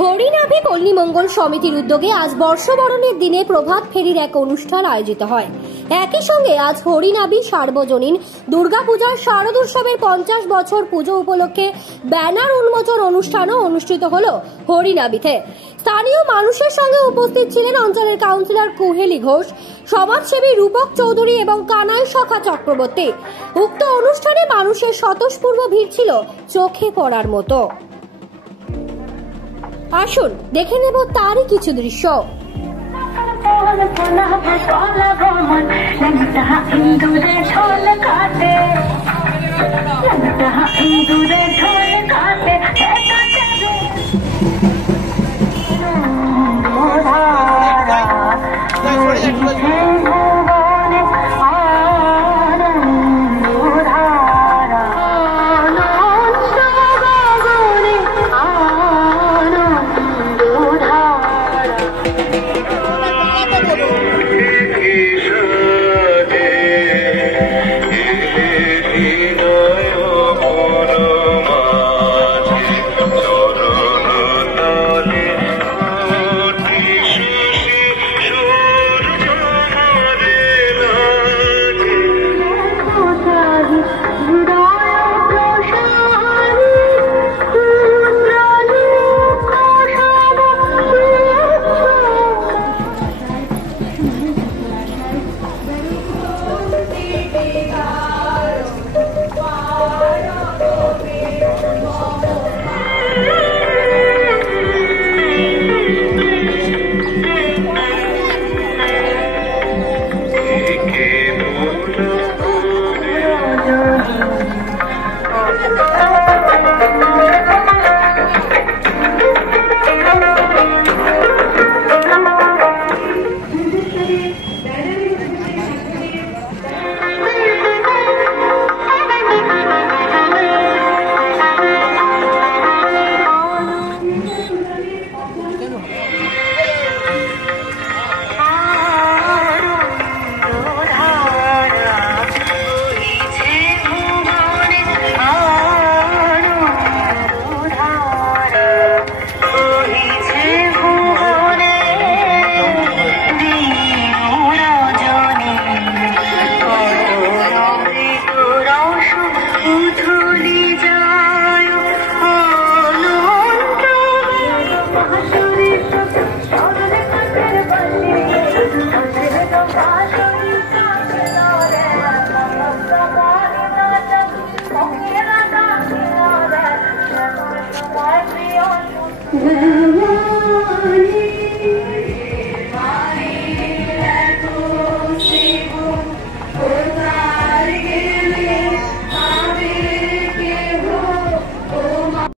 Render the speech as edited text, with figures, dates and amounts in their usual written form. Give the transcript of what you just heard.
হরিনাভি পল্লী মঙ্গল সমিতির উদ্যোগে আজ বর্ষবরণের দিনে প্রভাত ফেরির এক অনুষ্ঠান আয়োজিত হয়। একই সঙ্গে আজ হরিনাভি সার্বজনীন দুর্গাপূজার শারদোৎসবের 50 বছর পুজো উপলক্ষে ব্যানার উন্মোচন অনুষ্ঠানও অনুষ্ঠিত হলো হরিনাভিতে। স্থানীয় মানুষের সঙ্গে উপস্থিত ছিলেন অঞ্চলের কাউন্সিলর কুহেলি ঘোষ, সমাজসেবী রূপক চৌধুরী এবং কানাই সখা চক্রবর্তী। উক্ত অনুষ্ঠানে মানুষের স্বতঃস্ফূর্ত ভিড় ছিল চোখে পড়ার মতো। আসুন দেখে নেব তারই কিছু দৃশ্য। Yeah.